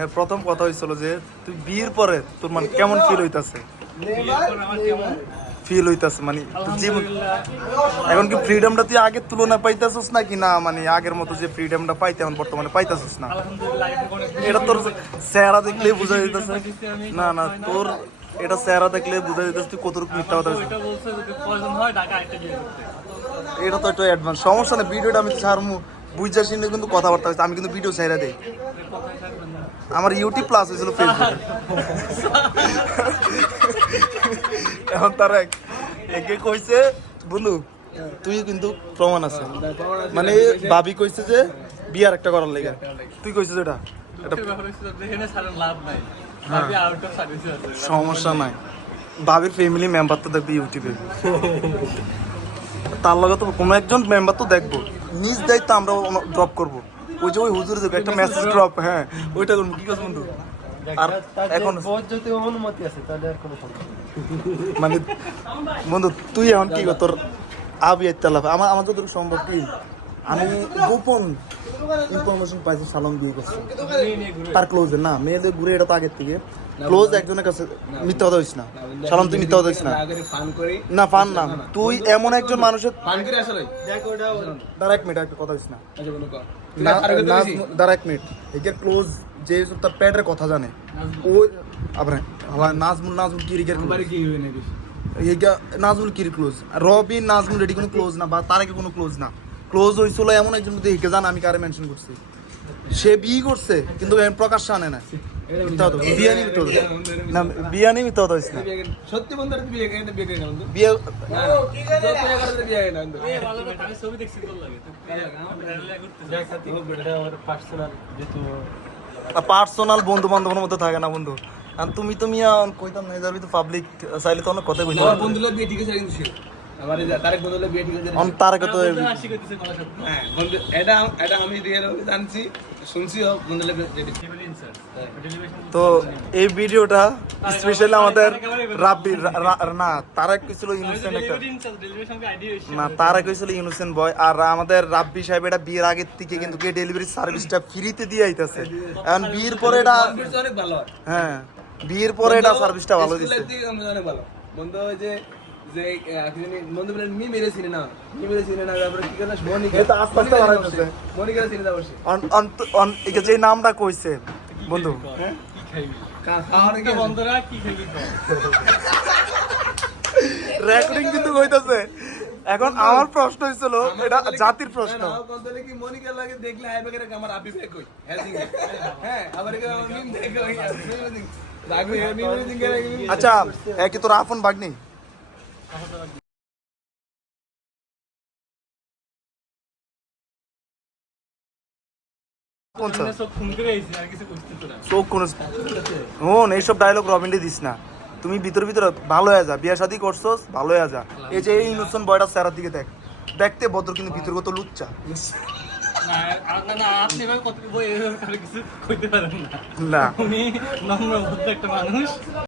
হ্যাঁ, প্রথম কথা হয়েছিল যে তুই বিয়ের পরে তোর মানে কেমন ফিল হইতাছে? ফিল হইতাছে মানে জীবন এখন কি ফ্রিডমটা তুই আগের তুলনায় পাইতাছিস না কি না মানে আগের মতো যে ফ্রিডমটা পাইতে এখন বর্তমানে পাইতাছিস না। এটা তোর চেহারা দেখলেই বোঝা যেতেছে না না তোর এটা চেহারা দেখলে বোঝা যেতেছে তুই কতটুকু মিথ্যা কথা এটা তো একটু অ্যাডভান্স সমস্যা না ভিডিওটা আমি ছাড়মু। বুঝা শুনে কিন্তু কথাবার্তা হচ্ছে আমি কিন্তু ভিডিও ছাইরা দেই। আমার ইউটিউব প্লাস হয়েছিল ফেসবুকে এখন তার এক একে কইছে, বন্ধু তুই কিন্তু প্রমাণ আছে। মানে ভাবি কইছে যে, বিয়ার একটা করার লেগে। তুই কইছিস এটা? সমস্যা নাই। ভাবির ফ্যামিলি মেম্বার তো দেখবি ইউটিউবে তার লগে তো কোনো একজন মেম্বার তো দেখব। নিজ দায়িত্ব আমরা ড্রপ করব। ওই যে ওই হুজুর দেখো একটা মেসেজ ড্রপ হ্যাঁ ওইটা করব। কি কথা বন্ধু? আর এখন যদি অনুমতি আছে তাহলে আর কোনো মানে বন্ধু তুই এখন কি তোর আবি ইত্তালাফ আমার আমার যতটুকু সম্ভব কি আমি গোপন ইনফরমেশন পাইছি সালম বিয়ে করছে। তার ক্লোজে না মেয়েদের ঘুরে এটা তো আগের থেকে। ক্লোজ একজনের কাছে মিথ্যা কথা হইস না। সালাম তুই মিথ্যা কথা হইস না। আগে ফান করি না ফান না তুই এমন একজন মানুষের ফান করে আসলে দাঁড়া এক মিনিট একটা কথা হইস না। আচ্ছা বলো কর। না- দাঁড়া এক মিনিট। একে ক্লোজ যে সব তার পেটের কথা জানে। ও আবার হালা নাজমুল নাজমুল কি রিগের কি নাজমুল কির ক্লোজ রবি নাজমুল এটি কোনো ক্লোজ না বা তার আগে কোনো ক্লোজ না। ক্লোজ হইছিল এমন একজন যদি একে জান আমি কারে মেনশন করছি? সে বিয়ে করছে কিন্তু প্রকাশ্যে আনে না। বিয়ানি মিথ্যা না বিয়ানি মিথ্যা কথা না। সত্যি বন্ধু আর বিয়ে করে বিয়ে করে বন্ধু? বিয়ে সত্যি করে বিয়ে করে বন্ধু। এ ভালো কথা। আমি ছবি দেখছি তোর লাগে। তুই রেলে ঘুরতে। আমার পার্সোনাল যেহেতু পার্সোনাল বন্ধু বান্ধবের মধ্যে থাকে না বন্ধু। আর তুমি তুমি আহ, কইতাম না যাবি তো পাবলিক চাইলে তো অনেক কথা কইতে। বন্ধুগুলো বিয়ে ঠিক আছে কিন্তু তারেক তো হ্যাঁ তো এই ভিডিওটা স্পেশালি আমাদের রাব্বি না তারা কিছু ইনোসেন্ট একটা না তারা কইছিল ইনোসেন্ট বয় আর আমাদের রাব্বি সাহেব এটা বিয়ের আগের থেকে কিন্তু কে ডেলিভারি সার্ভিসটা ফ্রিতে দিয়ে আইতাছে। এখন বিয়ের পরে এটা অনেক ভালো হ্যাঁ। বিয়ের পরে এটা সার্ভিসটা ভালো দিচ্ছে ভালো। বন্ধু ওই যে যে আহ, কি জানি বন্ধু বলে মি মেরে চিনে না মি মেরে চিনে না তারপরে কি করে মনিকা এই তো আস্তে আস্তে বাড়াইতেছে। মনিকা চিনে না বসে। অন অন- অন- একে যে নামটা কইছে বন্ধু। হ্যাঁ? কি খাইবি? খাওয়ার তো বন্ধুরা কি খাইবি রেকর্ডিং কিন্তু কইতাছে এখন আমার প্রশ্ন হইছিল এটা জাতির প্রশ্ন। কি মনিকা লাগে দেখলে হাই বেগের আমার আপি বেগ কই? হ্যাঁ আবার কি মিম দেখ কই? রাগবে মিম মিম দিকে আচ্ছা এ কি তোর আপন বাগনি চোখ কোন হন এইসব ডায়লগ রবিনডে দিস না। তুমি ভিতরে ভিতরে ভালো হয়ে যা বিয়া শাদি করছস ভালো হয়ে যা। এই যে এই ইনোসেন্ট বয়টা স্যারার দিকে দেখ। দেখতে ভদ্র কিন্তু ভিতরে কত লুচ্চা। না উনি নম্র একটা মানুষ।